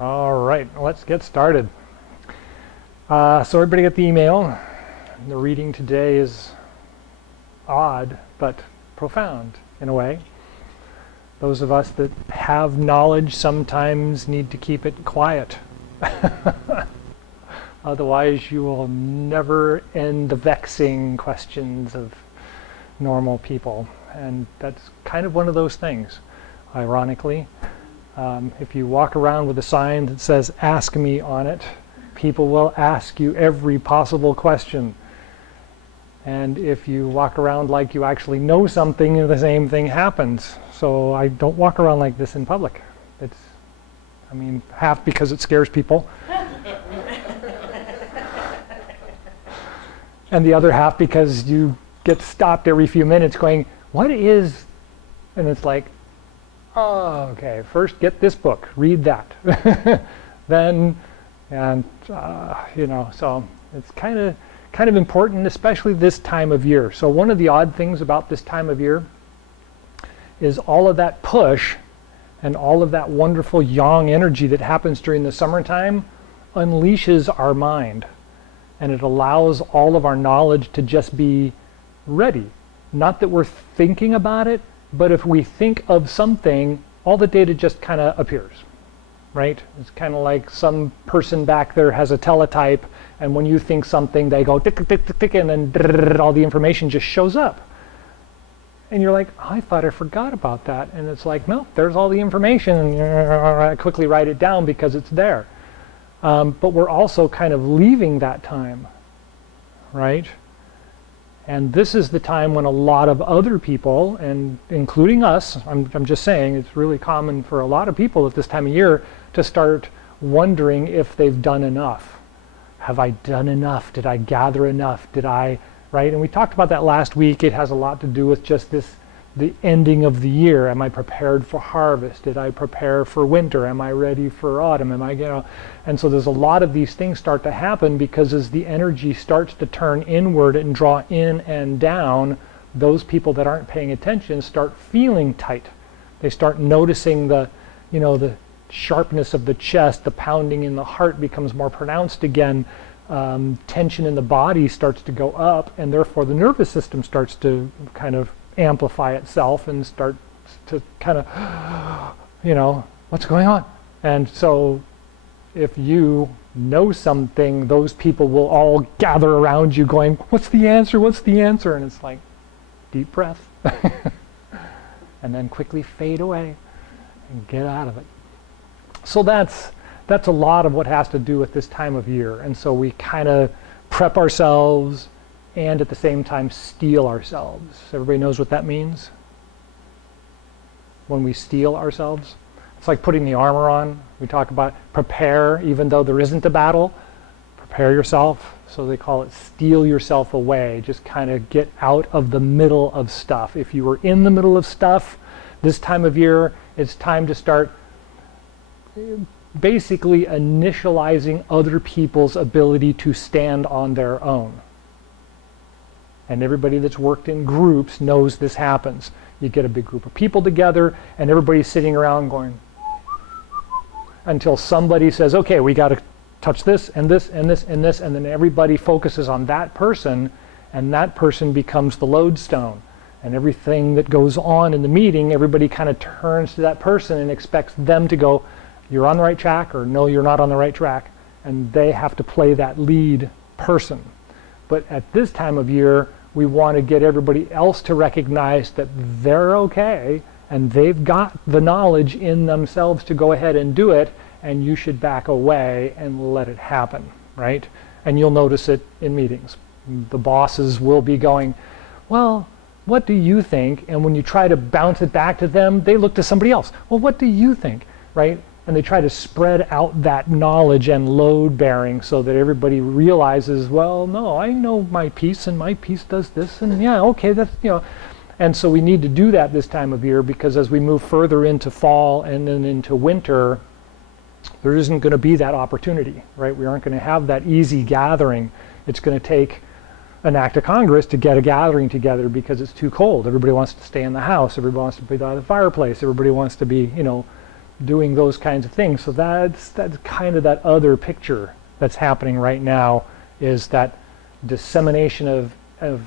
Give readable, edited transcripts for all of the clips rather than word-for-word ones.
All right, let's get started. So everybody got the email. The reading today is odd, but profound in a way. Those of us that have knowledge sometimes need to keep it quiet. Otherwise, you will never end the vexing questions of normal people. And that's kind of one of those things, ironically. If you walk around with a sign that says, "Ask me" on it, people will ask you every possible question. And if you walk around like you actually know something, the same thing happens. So I don't walk around like this in public. Half because it scares people. And the other half because you get stopped every few minutes going, "What is?" And it's like, oh, okay, first get this book, read that. Then, and so it's kind of important, especially this time of year. So one of the odd things about this time of year is all of that push and all of that wonderful yang energy that happens during the summertime unleashes our mind. And it allows all of our knowledge to just be ready. Not that we're thinking about it, but if we think of something, all the data just kind of appears, right? It's kind of like some person back there has a teletype, and when you think something, they go tick, tick, tick, tick, and then all the information just shows up. And you're like, I thought I forgot about that. And it's like, no, there's all the information, and I quickly write it down because it's there. But we're also kind of leaving that time, right? And this is the time when a lot of other people, and including us, I'm just saying, it's really common for a lot of people at this time of year to start wondering if they've done enough. Have I done enough? Did I gather enough? Right? And we talked about that last week. It has a lot to do with just the ending of the year. Am I prepared for harvest? Did I prepare for winter? Am I ready for autumn? And so there's a lot of these things start to happen because as the energy starts to turn inward and draw in and down, those people that aren't paying attention start feeling tight. They start noticing the sharpness of the chest, the pounding in the heart becomes more pronounced again. Tension in the body starts to go up, and therefore the nervous system starts to kind of amplify itself and start to kind of, what's going on? And so if you know something, those people will all gather around you going, what's the answer? What's the answer? And it's like, deep breath. And then quickly fade away and get out of it. So that's a lot of what has to do with this time of year. And so we kind of prep ourselves and at the same time steel ourselves. Everybody knows what that means? When we steel ourselves? It's like putting the armor on. We talk about prepare, even though there isn't a battle. Prepare yourself. So they call it steel yourself away. Just kind of get out of the middle of stuff. If you were in the middle of stuff, this time of year, it's time to start basically initializing other people's ability to stand on their own. And everybody that's worked in groups knows this happens. You get a big group of people together and everybody's sitting around going until somebody says, okay, we got to touch this and this and this and this, and then everybody focuses on that person, and that person becomes the lodestone. And everything that goes on in the meeting, everybody kind of turns to that person and expects them to go, you're on the right track, or no, you're not on the right track. And they have to play that lead person. But at this time of year, we want to get everybody else to recognize that they're okay and they've got the knowledge in themselves to go ahead and do it, and you should back away and let it happen, right? And you'll notice it in meetings. The bosses will be going, well, what do you think? And when you try to bounce it back to them, they look to somebody else. Well, what do you think, right? And they try to spread out that knowledge and load bearing so that everybody realizes, well, no, I know my piece and my piece does this, and yeah, okay, that's, And so we need to do that this time of year, because as we move further into fall and then into winter, there isn't going to be that opportunity, right? We aren't going to have that easy gathering. It's going to take an act of Congress to get a gathering together because it's too cold. Everybody wants to stay in the house. Everybody wants to be by the fireplace. Everybody wants to be, doing those kinds of things. So that's kind of that other picture that's happening right now, is that dissemination of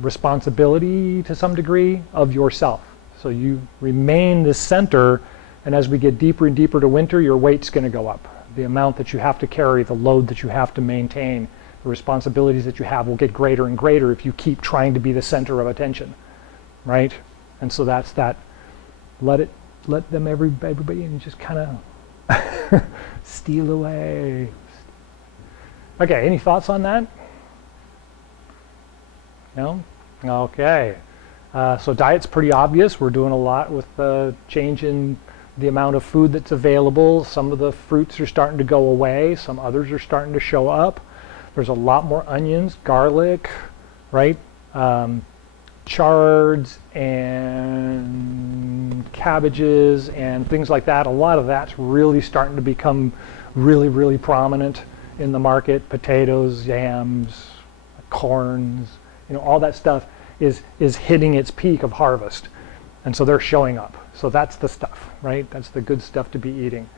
responsibility to some degree of yourself. So you remain the center, and as we get deeper and deeper to winter, your weight's going to go up. The amount that you have to carry, the load that you have to maintain, the responsibilities that you have will get greater and greater if you keep trying to be the center of attention, right? And so that's that. Let them everybody and just kind of steal away. Okay, any thoughts on that? No? Okay. So diet's pretty obvious. We're doing a lot with the change in the amount of food that's available. Some of the fruits are starting to go away. Some others are starting to show up. There's a lot more onions, garlic, right? Chards and cabbages and things like that. A lot of that's really starting to become really, really prominent in the market. Potatoes, yams, corns, all that stuff is hitting its peak of harvest. And so they're showing up. So that's the stuff, right? That's the good stuff to be eating.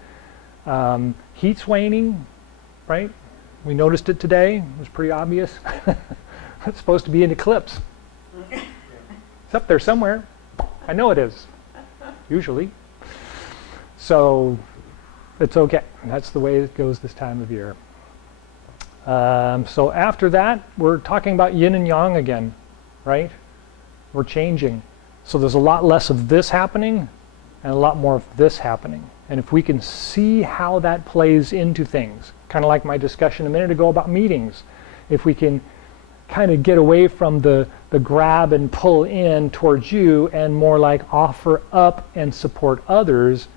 Heat's waning, right? We noticed it today. It was pretty obvious. It's supposed to be an eclipse. It's up there somewhere. I know it is, usually. So it's okay. That's the way it goes this time of year. So after that, we're talking about yin and yang again, right? We're changing. So there's a lot less of this happening and a lot more of this happening. And if we can see how that plays into things, kind of like my discussion a minute ago about meetings, if we can kind of get away from the grab and pull in towards you and more like offer up and support others,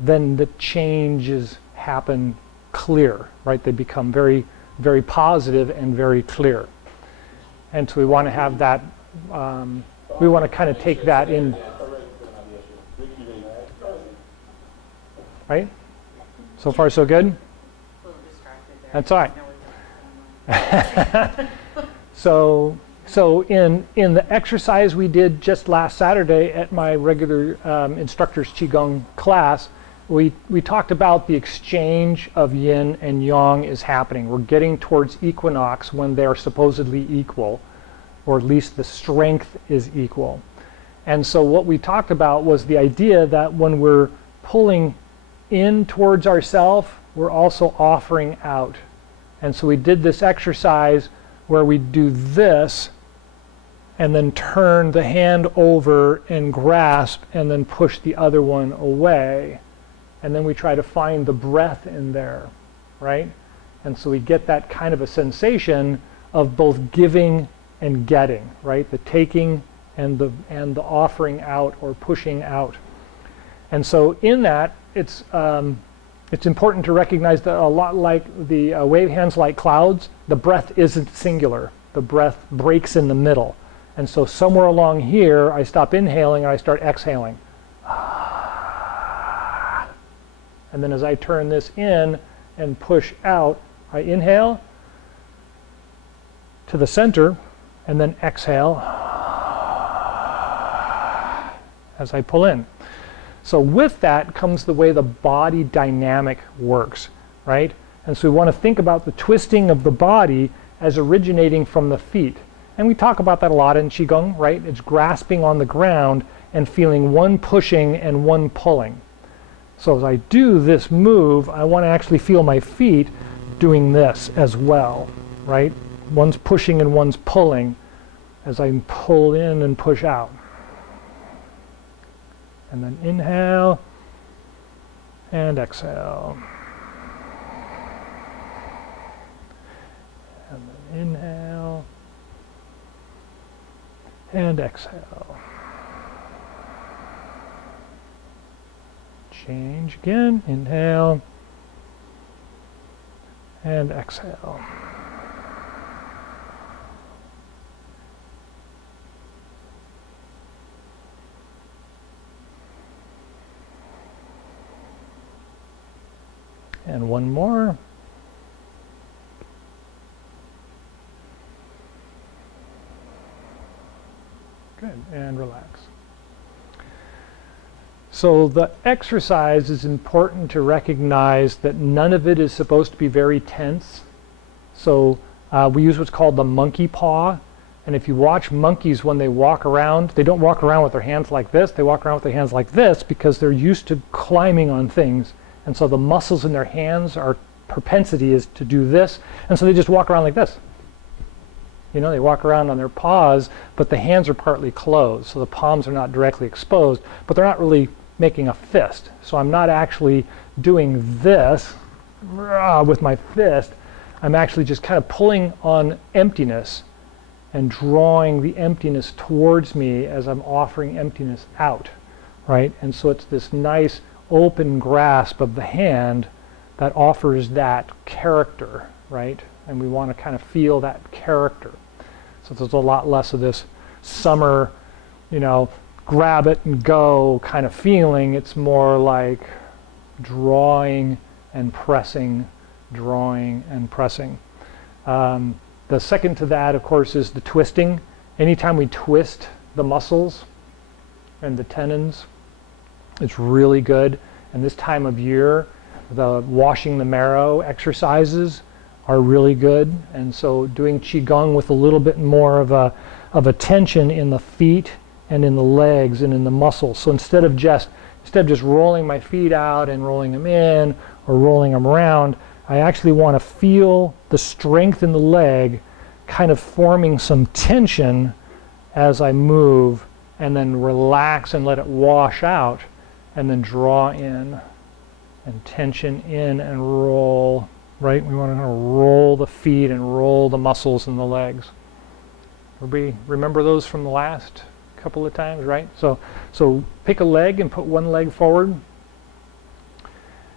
then the changes happen clear, right? They become very, very positive and very clear. And so we want to have that, we want to kind of take that in, right? So far so good? A little distracted there. That's all right. So in the exercise we did just last Saturday at my regular instructor's Qigong class, we talked about the exchange of yin and yang is happening. We're getting towards equinox when they're supposedly equal, or at least the strength is equal. And so what we talked about was the idea that when we're pulling in towards ourselves, we're also offering out. And so we did this exercise where we do this and then turn the hand over and grasp and then push the other one away. And then we try to find the breath in there, right? And so we get that kind of a sensation of both giving and getting, right? The taking and the offering out or pushing out. And so in that, it's important to recognize that a lot like the wave hands like clouds, the breath isn't singular. The breath breaks in the middle. And so somewhere along here, I stop inhaling and I start exhaling. And then as I turn this in and push out, I inhale to the center and then exhale as I pull in. So with that comes the way the body dynamic works, right? And so we want to think about the twisting of the body as originating from the feet. And we talk about that a lot in Qigong, right? It's grasping on the ground and feeling one pushing and one pulling. So as I do this move, I want to actually feel my feet doing this as well, right? One's pushing and one's pulling as I pull in and push out. And then inhale and exhale. And then inhale and exhale. Change again. Inhale and exhale. And one more. Good, and relax. So the exercise is important to recognize that none of it is supposed to be very tense. So we use what's called the monkey paw. And if you watch monkeys when they walk around, they don't walk around with their hands like this. They walk around with their hands like this because they're used to climbing on things. And so the muscles in their hands, our propensity is to do this. And so they just walk around like this. You know, they walk around on their paws, but the hands are partly closed. So the palms are not directly exposed, but they're not really making a fist. So I'm not actually doing this with my fist. I'm actually just kind of pulling on emptiness and drawing the emptiness towards me as I'm offering emptiness out, right? And so it's this nice open grasp of the hand that offers that character, right? And we want to kind of feel that character. So there's a lot less of this summer, you know, grab it and go kind of feeling. It's more like drawing and pressing, drawing and pressing. The second to that, of course, is the twisting. Anytime we twist the muscles and the tendons, it's really good. And this time of year, the washing the marrow exercises are really good. And so doing Qigong with a little bit more of a tension in the feet and in the legs and in the muscles. So instead of just rolling my feet out and rolling them in or rolling them around, I actually want to feel the strength in the leg kind of forming some tension as I move, and then relax and let it wash out, and then draw in and tension in and roll, right? We want to kind of roll the feet and roll the muscles in the legs. Everybody remember those from the last couple of times, right? So pick a leg and put one leg forward.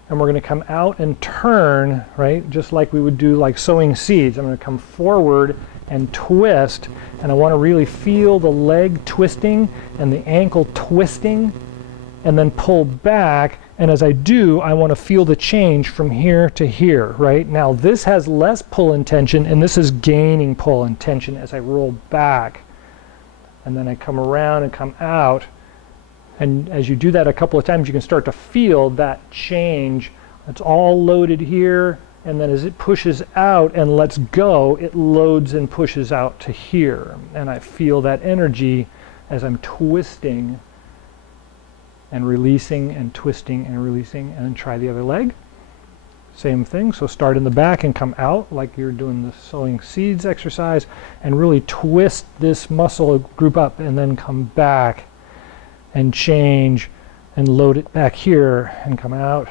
And we're going to come out and turn, right? Just like we would do like sowing seeds. I'm going to come forward and twist. And I want to really feel the leg twisting and the ankle twisting. And then pull back. And as I do, I want to feel the change from here to here, right? Now this has less pull and tension, and this is gaining pull and tension as I roll back. And then I come around and come out. And as you do that a couple of times, you can start to feel that change. It's all loaded here, and then as it pushes out and lets go, it loads and pushes out to here. And I feel that energy as I'm twisting and releasing and twisting and releasing. And then try the other leg. Same thing. So start in the back and come out like you're doing the sowing seeds exercise, and really twist this muscle group up, and then come back and change and load it back here and come out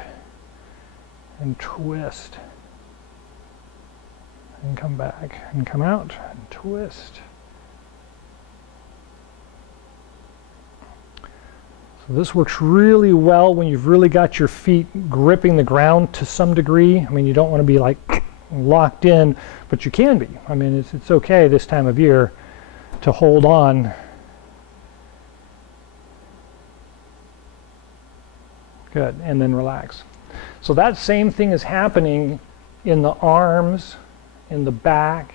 and twist and come back and come out and twist. So this works really well when you've really got your feet gripping the ground to some degree. I mean, you don't want to be like locked in, but you can be. I mean, it's okay this time of year to hold on. Good, and then relax. So that same thing is happening in the arms, in the back,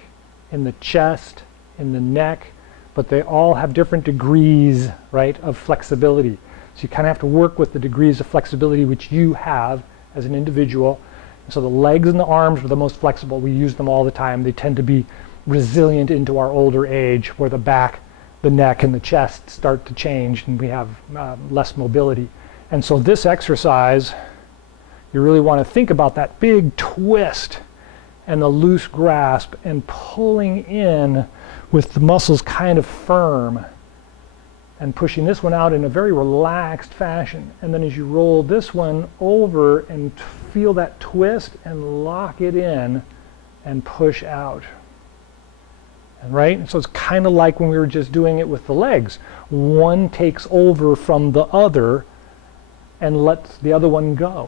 in the chest, in the neck, but they all have different degrees, right, of flexibility. So you kind of have to work with the degrees of flexibility which you have as an individual. So the legs and the arms are the most flexible. We use them all the time. They tend to be resilient into our older age, where the back, the neck, and the chest start to change, and we have less mobility. And so this exercise, you really want to think about that big twist and the loose grasp and pulling in with the muscles kind of firm and pushing this one out in a very relaxed fashion. And then as you roll this one over and feel that twist and lock it in and push out. And right? And so it's kind of like when we were just doing it with the legs. One takes over from the other and lets the other one go.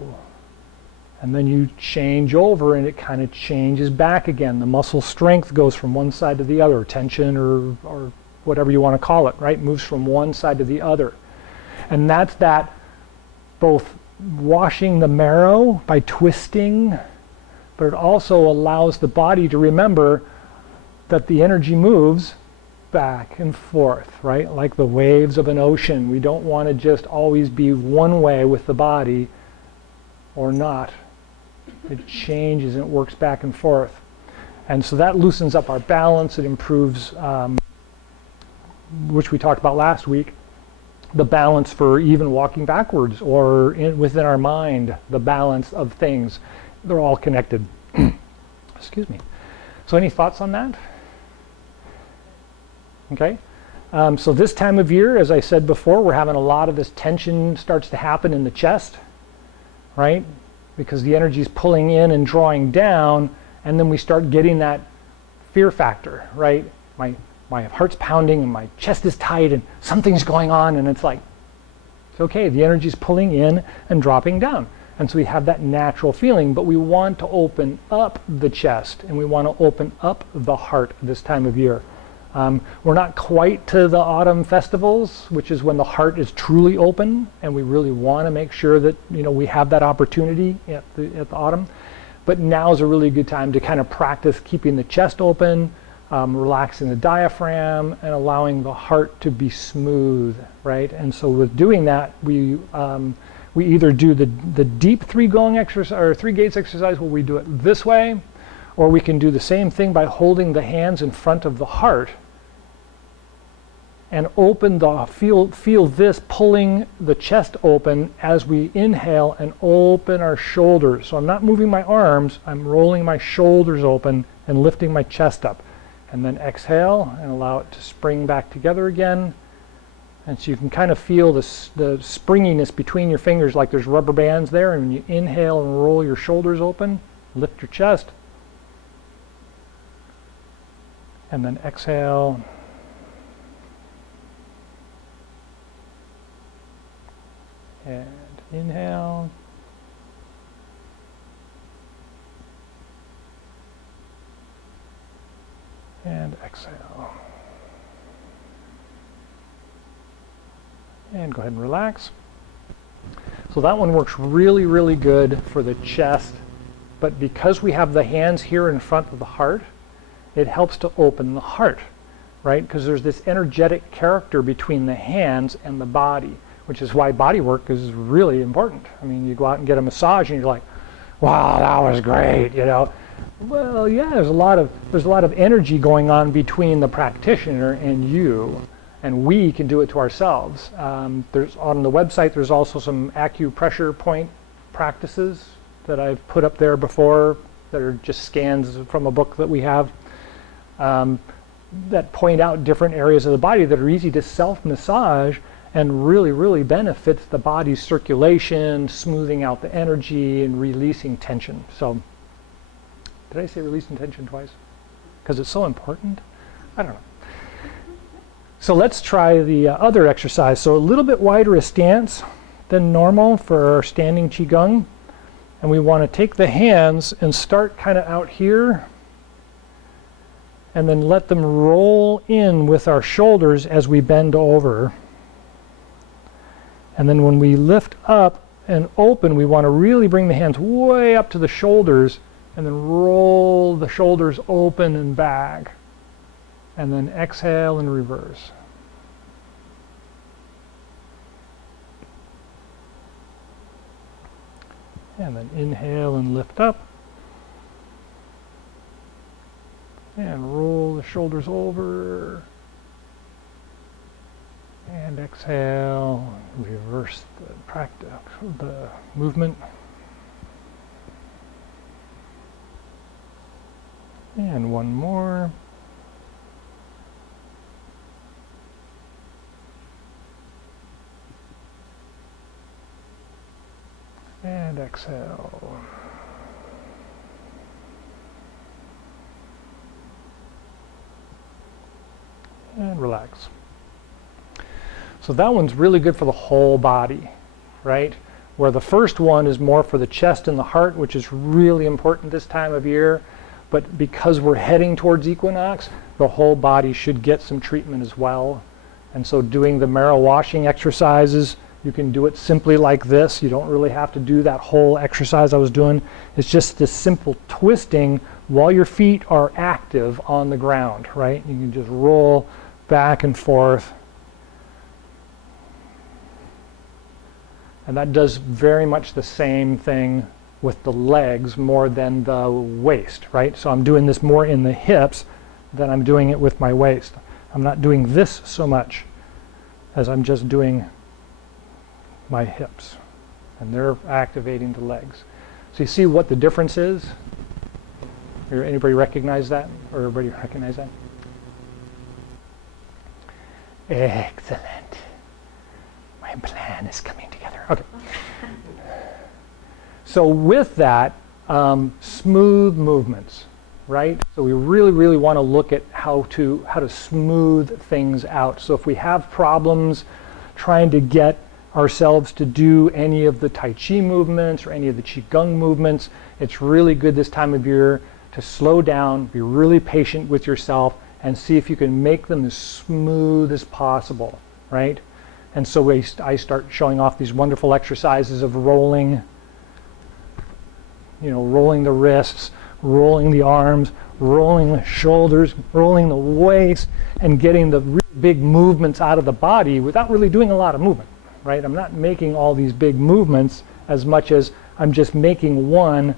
And then you change over and it kind of changes back again. The muscle strength goes from one side to the other, tension or whatever you want to call it, right? Moves from one side to the other. And that's that both washing the marrow by twisting, but it also allows the body to remember that the energy moves back and forth, right? Like the waves of an ocean. We don't want to just always be one way with the body or not. It changes and it works back and forth. And so that loosens up our balance. It improves, which we talked about last week, the balance for even walking backwards or within our mind, the balance of things. They're all connected. Excuse me. So any thoughts on that? Okay. So this time of year, as I said before, we're having a lot of this tension starts to happen in the chest, right? Because the energy is pulling in and drawing down, and then we start getting that fear factor, right? My heart's pounding and my chest is tight and something's going on, and it's like, it's okay, the energy's pulling in and dropping down. And so we have that natural feeling, but we want to open up the chest and we want to open up the heart this time of year. We're not quite to the autumn festivals, which is when the heart is truly open, and we really want to make sure that we have that opportunity at the autumn. But now is a really good time to kind of practice keeping the chest open, relaxing the diaphragm, and allowing the heart to be smooth, right? And so with doing that, we either do the deep three gong exercise or three gates exercise where we do it this way, or we can do the same thing by holding the hands in front of the heart and open feel this pulling the chest open as we inhale and open our shoulders. So I'm not moving my arms, I'm rolling my shoulders open and lifting my chest up. And then exhale and allow it to spring back together again. And so you can kind of feel the springiness between your fingers like there's rubber bands there. And when you inhale and roll your shoulders open, lift your chest. And then exhale. And inhale. And exhale. And go ahead and relax. So that one works really, really good for the chest. But because we have the hands here in front of the heart, it helps to open the heart, right? Because there's this energetic character between the hands and the body, which is why body work is really important. I mean, you go out and get a massage and you're like, wow, that was great, Well, yeah, there's a lot of energy going on between the practitioner and you, and we can do it to ourselves. There's on the website, there's also some acupressure point practices that I've put up there before that are just scans from a book that we have that point out different areas of the body that are easy to self-massage and really, really benefits the body's circulation, smoothing out the energy and releasing tension. So, did I say releasing tension twice? Because it's so important? I don't know. So let's try the other exercise. So a little bit wider a stance than normal for our standing Qigong. And we want to take the hands and start kind of out here and then let them roll in with our shoulders as we bend over. And then when we lift up and open, we want to really bring the hands way up to the shoulders and then roll the shoulders open and back. And then exhale and reverse. And then inhale and lift up. And roll the shoulders over. And exhale, reverse the practice, the movement. And one more. And exhale. And relax. So that one's really good for the whole body, right? Where the first one is more for the chest and the heart, which is really important this time of year. But because we're heading towards equinox, the whole body should get some treatment as well. And so doing the marrow washing exercises, you can do it simply like this. You don't really have to do that whole exercise I was doing. It's just this simple twisting while your feet are active on the ground, right? You can just roll back and forth. And that does very much the same thing with the legs more than the waist, right? So I'm doing this more in the hips than I'm doing it with my waist. I'm not doing this so much as I'm just doing my hips. And they're activating the legs. So you see what the difference is? Anybody recognize that? Or everybody recognize that? Excellent. My plan is coming together. Okay. So with that, smooth movements, right? So we really, really want to look at how to smooth things out. So if we have problems trying to get ourselves to do any of the Tai Chi movements or any of the Chi Gung movements, it's really good this time of year to slow down, be really patient with yourself, and see if you can make them as smooth as possible, right? And so I start showing off these wonderful exercises of rolling, rolling the wrists, rolling the arms, rolling the shoulders, rolling the waist, and getting the really big movements out of the body without really doing a lot of movement, right? I'm not making all these big movements as much as I'm just making one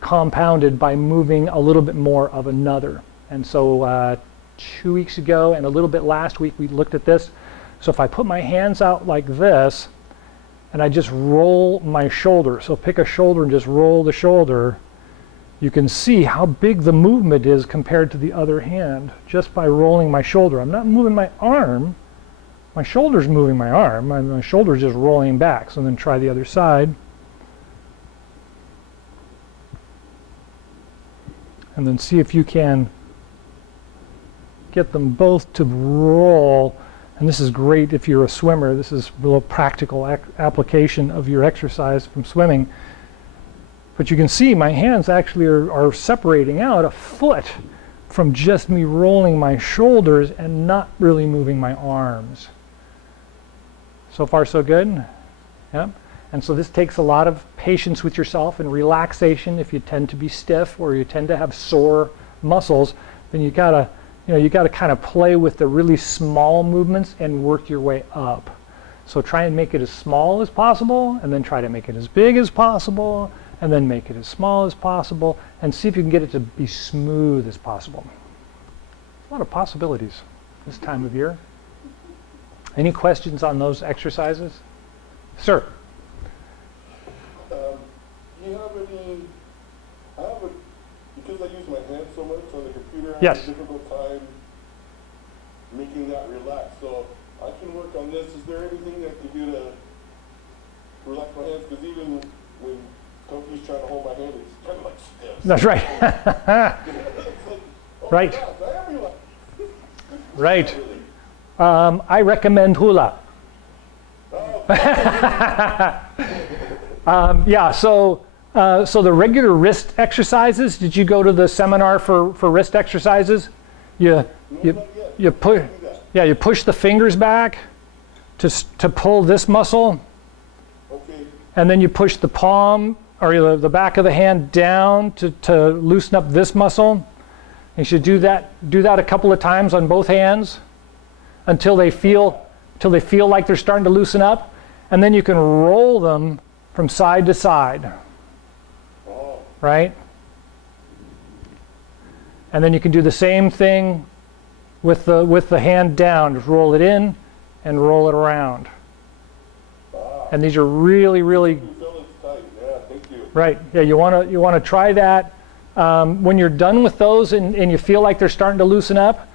compounded by moving a little bit more of another. And so 2 weeks ago and a little bit last week we looked at this. So if I put my hands out like this and I just roll my shoulder, so pick a shoulder and just roll the shoulder, you can see how big the movement is compared to the other hand just by rolling my shoulder. I'm not moving my arm, my shoulder's moving my arm, my shoulder's just rolling back. So then try the other side. And then see if you can get them both to roll. And this is great if you're a swimmer. This is a real practical application of your exercise from swimming. But you can see my hands actually are separating out a foot from just me rolling my shoulders and not really moving my arms. So far so good? Yeah. And so this takes a lot of patience with yourself and relaxation. If you tend to be stiff or you tend to have sore muscles, then you gotta kind of play with the really small movements and work your way up. So try and make it as small as possible, and then try to make it as big as possible, and then make it as small as possible, and see if you can get it to be smooth as possible. A lot of possibilities this time of year. Any questions on those exercises? Sir? Do you have any, because I use my hands so much on the computer, I Yes. have a difficult time making that relax. So I can work on this. Is there anything I can do to relax my hands? Because even when company's trying to hold my hand, it's kind of like stiff. That's right. It's like, oh Right. my God, I am relaxed. Right. Really. I recommend hula. Oh, Yeah, so the regular wrist exercises, did you go to the seminar for wrist exercises? You push, yeah, you push the fingers back to pull this muscle, okay. and then you push the palm or the back of the hand down to loosen up this muscle. You should do that a couple of times on both hands until they feel like they're starting to loosen up, and then you can roll them from side to side. Oh. Right? And then you can do the same thing with the hand down. Just roll it in and roll it around. And these are really, really You feel it's tight. Yeah, thank you. right. Yeah, you want to try that. When you're done with those and you feel like they're starting to loosen up,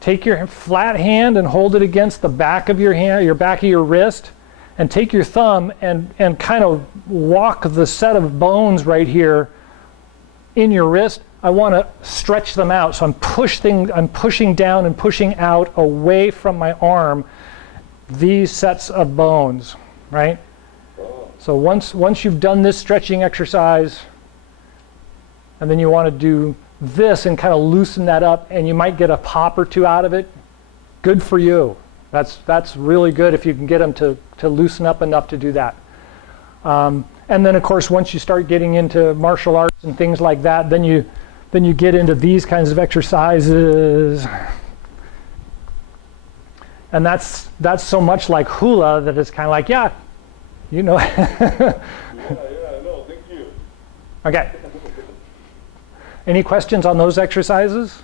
take your flat hand and hold it against the back of your hand, your back of your wrist, and take your thumb and kind of walk the set of bones right here in your wrist. I want to stretch them out. So I'm pushing down and pushing out away from my arm these sets of bones, right? So once you've done this stretching exercise, and then you want to do this and kind of loosen that up, and you might get a pop or two out of it, good for you. That's really good if you can get them to loosen up enough to do that. And then of course once you start getting into martial arts and things like that, then you get into these kinds of exercises. And that's so much like hula that it's kind of like, yeah, you know. Yeah, no, thank you. Okay. Any questions on those exercises?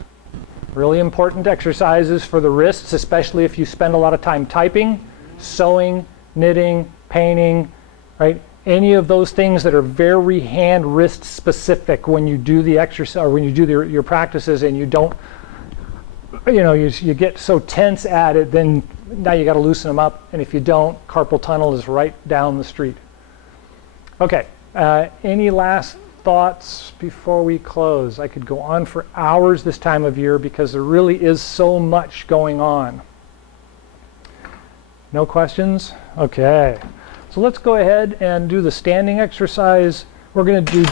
Really important exercises for the wrists, especially if you spend a lot of time typing, sewing, knitting, painting, right? Any of those things that are very hand wrist specific when you do the exercise or when you do your practices and you don't, you get so tense at it, then now you got to loosen them up. And if you don't, carpal tunnel is right down the street. Okay, any last thoughts before we close? I could go on for hours this time of year because there really is so much going on. No questions? Okay. So let's go ahead and do the standing exercise. We're going to do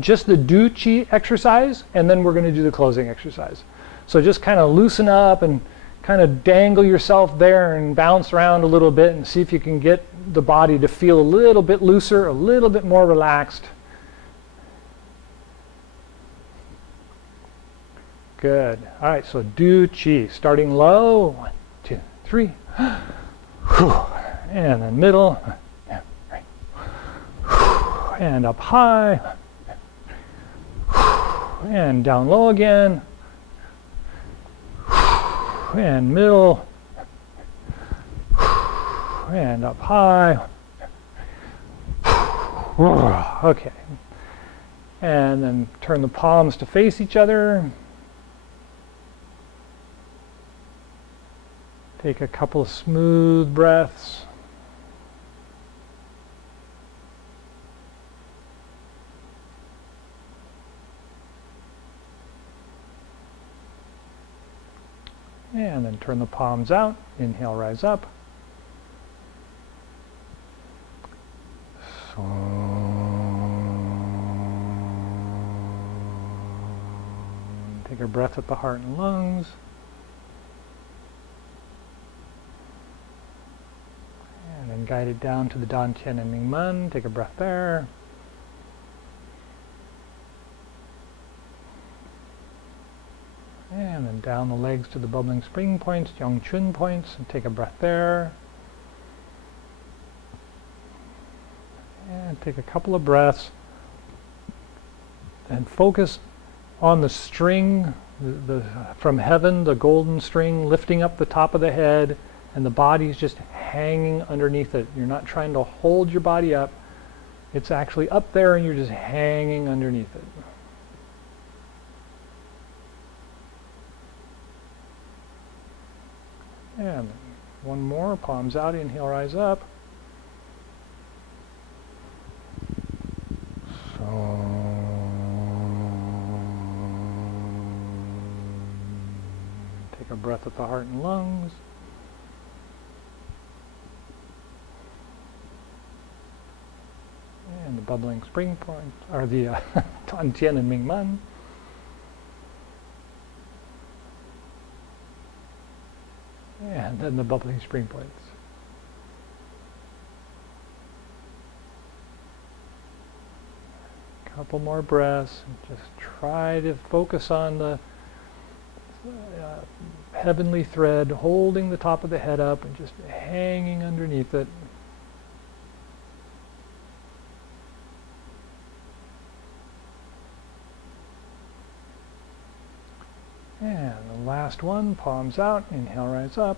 just the do chi exercise, and then we're going to do the closing exercise. So just kind of loosen up and kind of dangle yourself there and bounce around a little bit and see if you can get the body to feel a little bit looser, a little bit more relaxed. Good. All right, so do chi. Starting low. 1, 2, 3. And then middle. And up high. And down low again. And middle. And up high. Okay. And then turn the palms to face each other. Take a couple of smooth breaths. And then turn the palms out. Inhale, rise up. Take a breath at the heart and lungs. And then guide it down to the Dan Tian and Ming Men. Take a breath there. And then down the legs to the bubbling spring points, Yong Chun points, and take a breath there. And take a couple of breaths. And focus on the string from heaven, the golden string lifting up the top of the head, and the body's just hanging underneath it. You're not trying to hold your body up. It's actually up there and you're just hanging underneath it. And one more, palms out, inhale, rise up. So, take a breath at the heart and lungs. And the bubbling spring point, or the Dan Tian and Ming Men. And then the bubbling spring points. Couple more breaths. And just try to focus on the heavenly thread, holding the top of the head up and just hanging underneath it. And the last one, palms out, inhale, rise up.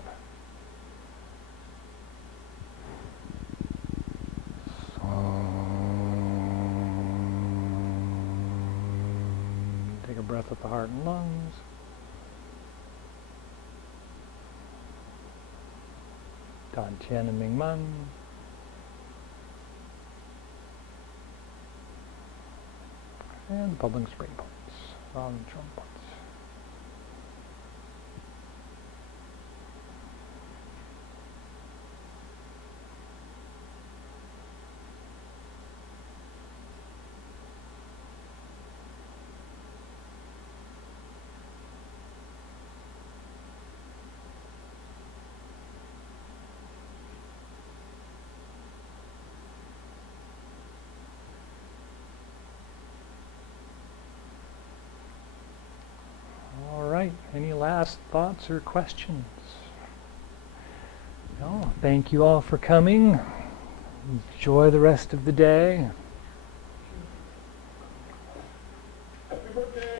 Take a breath at the heart and lungs. Dan Tian and Ming Men. And bubbling spring points, round drum points. Any last thoughts or questions? Well, thank you all for coming. Enjoy the rest of the day. Happy birthday!